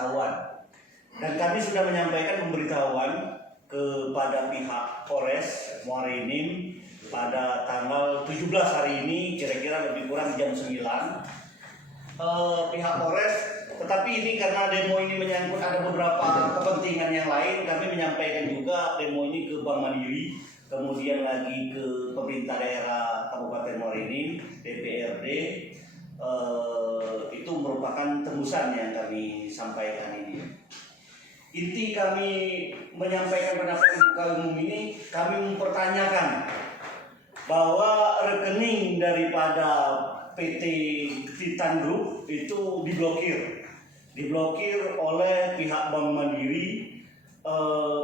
pemberitahuan. Dan kami sudah menyampaikan pemberitahuan kepada pihak Polres Muara Enim pada tanggal 17 hari ini, kira-kira lebih kurang jam 9. Pihak Polres, tetapi ini karena demo ini menyangkut ada beberapa kepentingan yang lain, kami menyampaikan juga demo ini ke Bank Mandiri, kemudian lagi ke pemerintah daerah Kabupaten Muara Enim, DPRD. Itu merupakan tembusan yang kami sampaikan ini. Inti kami menyampaikan pendapat muka umum ini, kami mempertanyakan bahwa rekening daripada PT Titan Group itu diblokir oleh pihak Bank Mandiri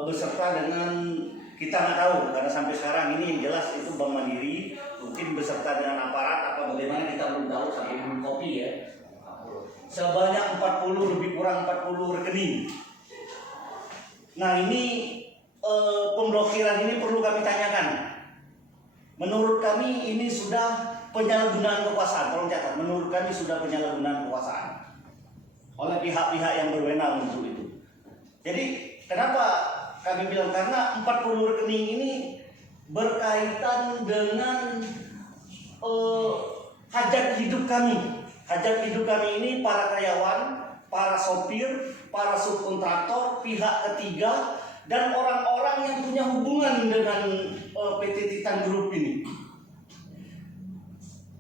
beserta dengan, kita nggak tahu karena sampai sekarang ini yang jelas itu Bank Mandiri mungkin beserta dengan aparat apa bagaimana kita belum tahu sampai belum kopi ya, sebanyak 40 lebih kurang 40 rekening. Nah ini pemblokiran ini perlu kami tanyakan. Menurut kami ini sudah penyalahgunaan kekuasaan. Tolong catat, menurut kami sudah penyalahgunaan kekuasaan oleh pihak-pihak yang berwenang untuk itu. Jadi kenapa kami bilang, karena 40 rekening ini berkaitan dengan hajat hidup kami. Hajat hidup kami ini para karyawan, para sopir, para subkontraktor, pihak ketiga, dan orang-orang yang punya hubungan dengan PT Titan Group ini.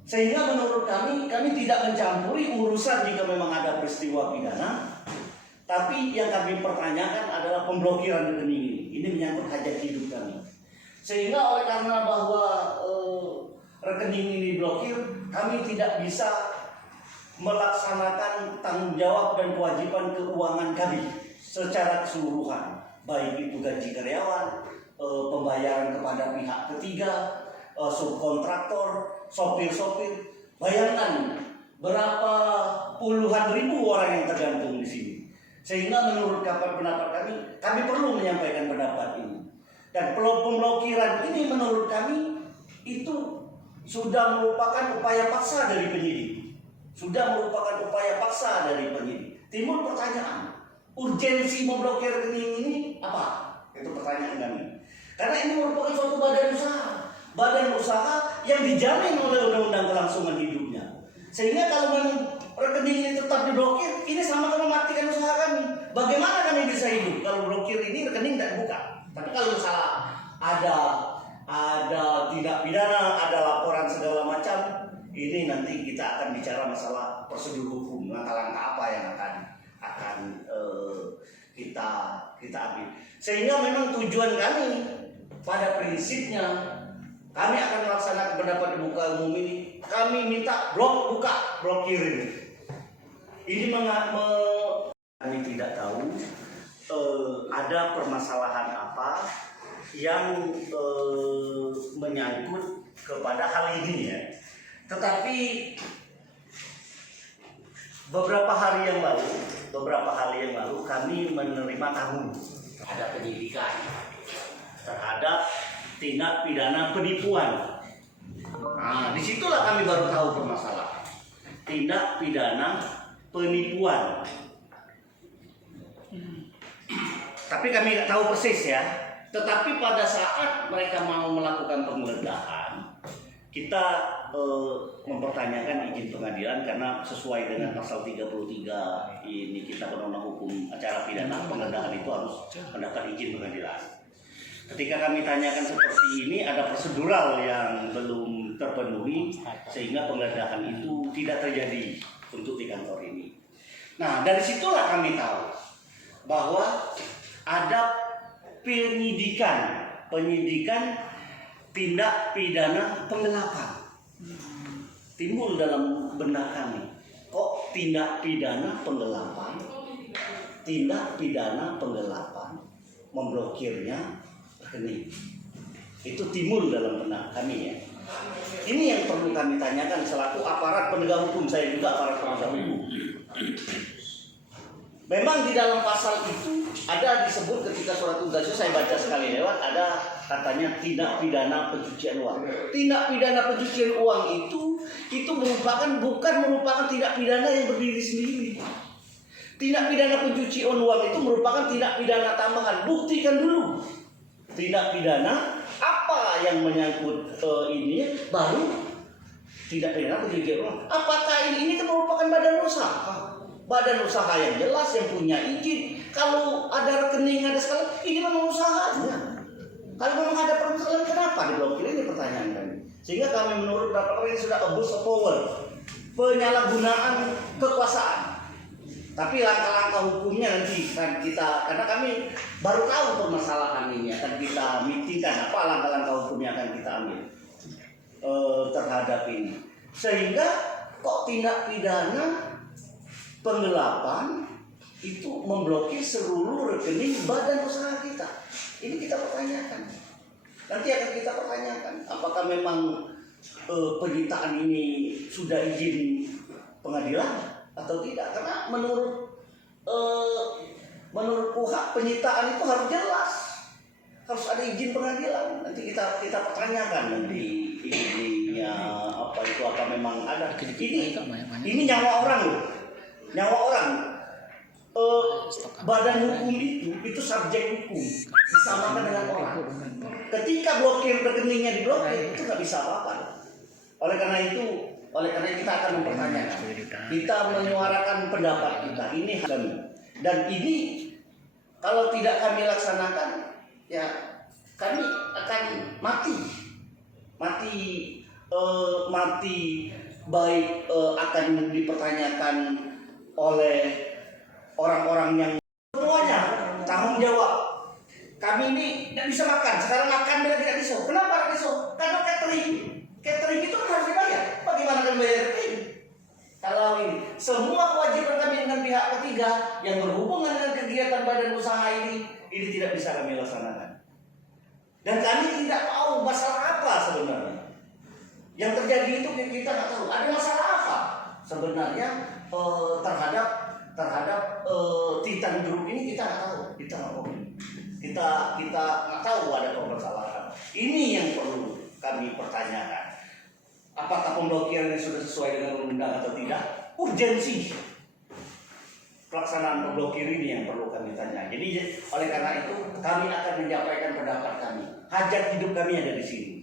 Sehingga menurut kami tidak mencampuri urusan jika memang ada peristiwa pidana, tapi yang kami pertanyakan adalah pemblokiran rekening ini. Ini menyangkut hajat hidup kami. Sehingga oleh karena bahwa rekening ini diblokir, kami tidak bisa melaksanakan tanggung jawab dan kewajiban keuangan kami secara keseluruhan, baik itu gaji karyawan, pembayaran kepada pihak ketiga, subkontraktor, sopir-sopir. Bayangkan berapa puluhan ribu orang yang tergantung di sini. Sehingga menurut pendapat kami perlu menyampaikan pendapat ini. Dan pemblokiran ini menurut kami itu sudah merupakan upaya paksa dari penyidik. Timbul pertanyaan, urgensi memblokir rekening ini apa? Itu pertanyaan kami. Karena ini merupakan suatu badan usaha yang dijamin oleh undang-undang kelangsungan hidupnya. Sehingga kalau memang rekening ini tetap diblokir, ini sama-sama mematikan usaha kami. Bagaimana kami bisa hidup kalau blokir ini rekening tidak buka? Tapi kalau misalnya ada tindak pidana, ada laporan segala macam, ini nanti kita akan bicara masalah prosedur hukum, langkah-langkah apa yang akan kita ambil. Sehingga memang tujuan kami pada prinsipnya kami akan melaksanakan pendapat di muka umum ini. Kami minta blokir ini. Ini kami tidak tahu ada permasalahan apa yang menyangkut kepada hal ini ya. Tetapi beberapa hari yang lalu kami menerima tamu terhadap penyidikan terhadap tindak pidana penipuan. Nah, disitulah kami baru tahu permasalahan tindak pidana penipuan. Tapi kami nggak tahu persis ya. Tetapi pada saat mereka mau melakukan penggeledahan, kita mempertanyakan izin pengadilan karena sesuai dengan pasal 33 ini Kitab Undang-Undang Hukum Acara Pidana, penggeledahan itu harus mendapat izin pengadilan. Ketika kami tanyakan seperti ini, ada prosedural yang belum terpenuhi sehingga penggeledahan itu tidak terjadi untuk di kantor ini. Nah, dari situlah kami tahu bahwa ada penyidikan tindak pidana penggelapan. Timbul dalam benak kami, kok tindak pidana penggelapan, memblokirnya rekening. Itu timbul dalam benak kami ya. Ini yang perlu kami tanyakan selaku aparat penegak hukum, saya juga aparat penegak hukum. Memang di dalam pasal itu ada disebut ketika surat tugasnya saya baca sekali lewat, ada katanya tindak pidana pencucian uang. Tindak pidana pencucian uang itu bukan merupakan tindak pidana yang berdiri sendiri. Tindak pidana pencucian uang itu merupakan tindak pidana tambahan. Buktikan dulu tindak pidana apa yang menyangkut ini, baru tindak pidana pencucian uang. Apakah ini kan merupakan badan usaha? Badan usaha yang jelas, yang punya izin. Kalau ada rekening, ada segala, ini memang usahanya. Kalau memang ada permasalahan, kenapa diblokir? Ini pertanyaan kami. Sehingga kami menurut beberapa orang ini sudah abuse of power, penyalahgunaan kekuasaan. Tapi langkah-langkah hukumnya nanti kan kita, karena kami baru tahu permasalahan ini, akan kita meetingkan apa langkah-langkah hukum yang akan kita ambil terhadap ini. Sehingga kok tindak pidana penggelapan itu memblokir seluruh rekening badan usaha kita. Ini kita pertanyakan. Nanti akan kita pertanyakan apakah memang penyitaan ini sudah izin pengadilan atau tidak, karena menurut KUHP penyitaan itu harus jelas, harus ada izin pengadilan. Nanti kita pertanyakan nanti ininya apa memang ada. Ini nyawa orang loh, nyawa orang. Badan hukum itu subjek hukum, disamakan dengan orang. Ketika blokir rekeningnya diblokir, itu nggak bisa apa-apa. Oleh karena kita akan mempertanyakan, kita menyuarakan pendapat kita. Ini kami, dan ini kalau tidak kami laksanakan, ya kami akan mati. Baik akan dipertanyakan oleh orang-orang yang semuanya tanggung jawab. Kami ini tidak bisa makan, sekarang makan bila tidak bisa. Kenapa tidak bisa? Karena catering itu kan harus dibayar. Bagaimana kami bayar catering? Kalau ini semua kewajiban kami dengan pihak ketiga yang berhubungan dengan kegiatan badan usaha ini tidak bisa kami laksanakan. Dan kami tidak tahu masalah apa sebenarnya yang terjadi itu. Kita nggak tahu ada masalah apa sebenarnya terhadap Titan Group ini. Kita nggak tahu, kita nggak tahu ada permasalahan. Ini yang perlu kami pertanyakan. Apakah pemblokiran ini sudah sesuai dengan undang-undang atau tidak? Urgensi pelaksanaan pemblokir ini yang perlu kami tanya. Jadi oleh karena itu kami akan menyampaikan pendapat kami. Hajat hidup kami ada di sini.